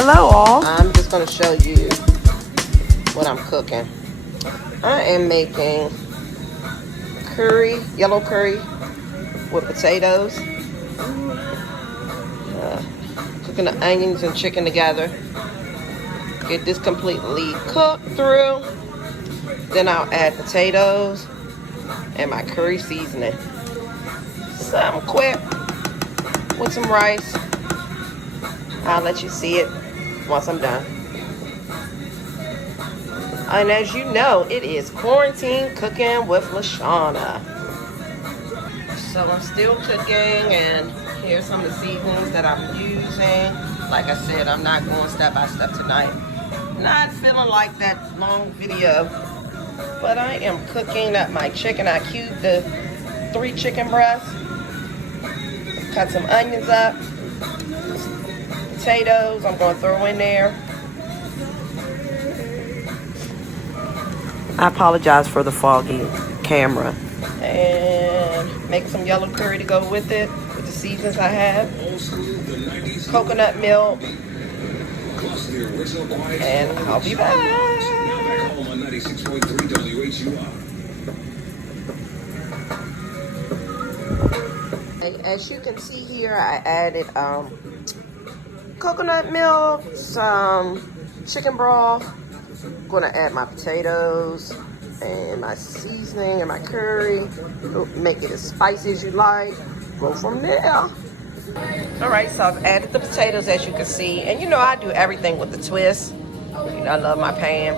Hello all. I'm just going to show you what I'm cooking. I am making curry, yellow curry with potatoes. Cooking the onions and chicken together. Get this completely cooked through. Then I'll add potatoes and my curry seasoning. Something quick with some rice. I'll let you see it once I'm done. And as you know, it is quarantine cooking with Shawnna. So I'm still cooking, and here's some of the seasonings that I'm using. Like I said, I'm not going step by step tonight. Not feeling like that long video, but I am cooking up my chicken. I cubed the 3 chicken breasts, cut some onions up, potatoes I'm going to throw in there. I apologize for the foggy camera. And make some yellow curry to go with it, with the seasonings I have. Coconut milk. And I'll be back. As you can see here, I added coconut milk, some chicken broth. I'm gonna add my potatoes and my seasoning and my curry. Make it as spicy as you like. Go from there. All right, so I've added the potatoes, as you can see, and you know I do everything with the twist. You know I love my pan.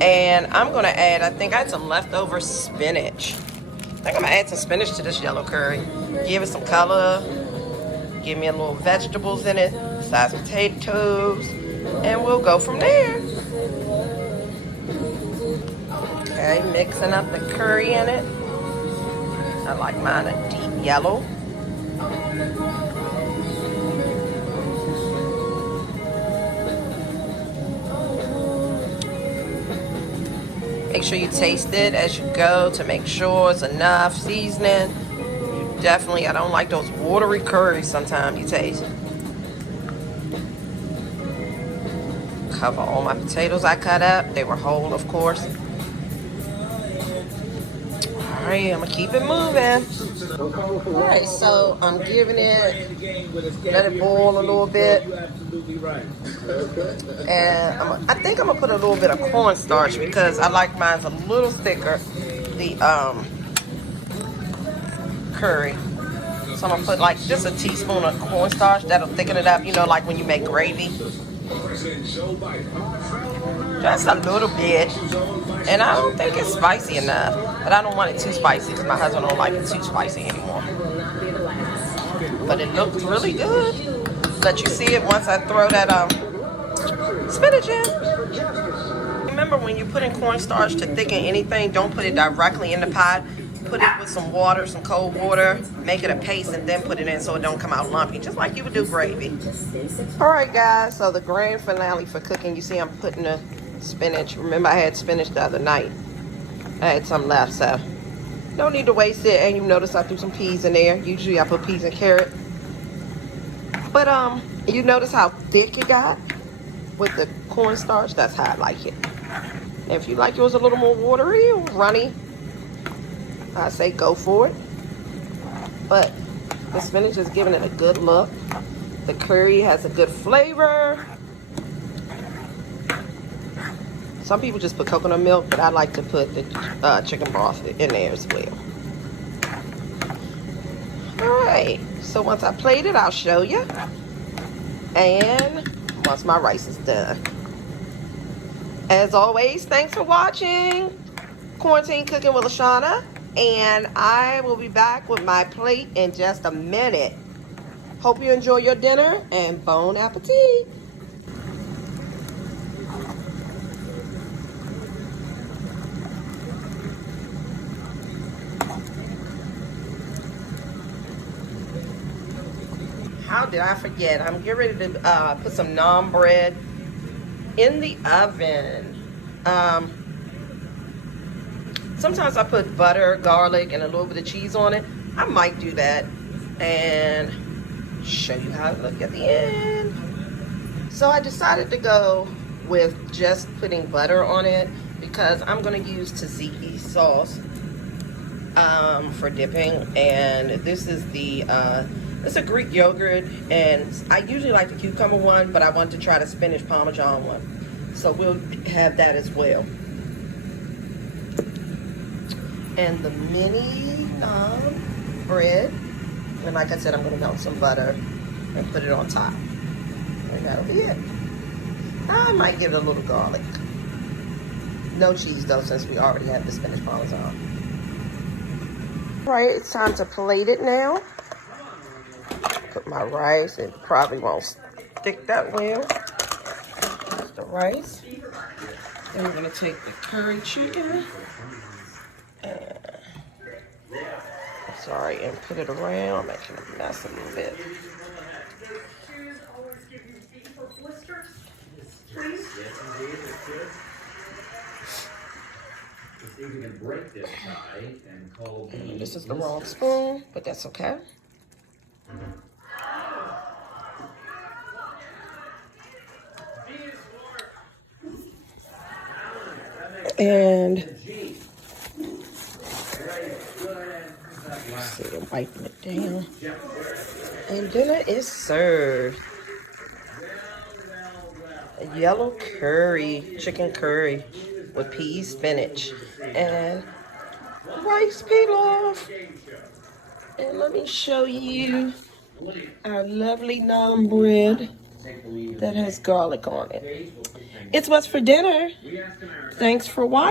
And I'm gonna add, I think I had some leftover spinach. I think I'm gonna add some spinach to this yellow curry. Give it some color. Give me a little vegetables in it, sliced potatoes, and we'll go from there. Okay, mixing up the curry in it. I like mine a deep yellow. Make sure you taste it as you go to make sure it's enough seasoning. You definitely, I don't like those watery curries sometimes you taste. Cover all my potatoes I cut up. They were whole, of course. Alright, I'm gonna keep it moving. Alright, so I'm giving it, let it boil a little bit. And I think I'm gonna put a little bit of cornstarch because I like mine a little thicker, the curry. So I'm gonna put like just a teaspoon of cornstarch. That'll thicken it up, you know, like when you make gravy. Just a little bit. And I don't think it's spicy enough, but I don't want it too spicy because my husband don't like it too spicy anymore. But it looks really good. Let you see it once I throw that spinach in. Remember, when you put in cornstarch to thicken anything, don't put it directly in the pot. Put it with some water, some cold water, make it a paste, and then put it in so it don't come out lumpy, just like you would do gravy. All right, guys, so the grand finale for cooking, you see I'm putting the spinach. Remember, I had spinach the other night. I had some left, so don't need to waste it. And you notice I threw some peas in there. Usually I put peas and carrot. But you notice how thick it got with the cornstarch? That's how I like it. And if you like yours a little more watery or runny, I say go for it. But the spinach is giving it a good look. The curry has a good flavor. Some people just put coconut milk, but I like to put the chicken broth in there as well. All right, so once I plate it, I'll show you. And once my rice is done. As always, thanks for watching Quarantine Cooking with Shawnna. And I will be back with my plate in just a minute. Hope you enjoy your dinner and bon appetit. How did I forget? I'm getting ready to put some naan bread in the oven. Sometimes I put butter, garlic, and a little bit of cheese on it. I might do that and show you how it looks at the end. So I decided to go with just putting butter on it because I'm going to use tzatziki sauce for dipping. And this is the it's a Greek yogurt, and I usually like the cucumber one, but I want to try the spinach parmesan one. So we'll have that as well. And the mini bread, and like I said, I'm going to melt some butter and put it on top. And that'll be it. I might give it a little garlic. No cheese though, since we already have the spinach parmesan. All right, it's time to plate it now. Put my rice. It probably won't stick that well. That's the rice. Then we're gonna take the curry chicken. And, sorry, and put it around, making a mess a little bit. This is the wrong spoon, but that's okay. And see, I'm wiping it down. And dinner is served. A yellow curry, chicken curry with peas, spinach, and rice pilaf. And let me show you our lovely naan bread that has garlic on it. It's what's for dinner. Thanks for watching.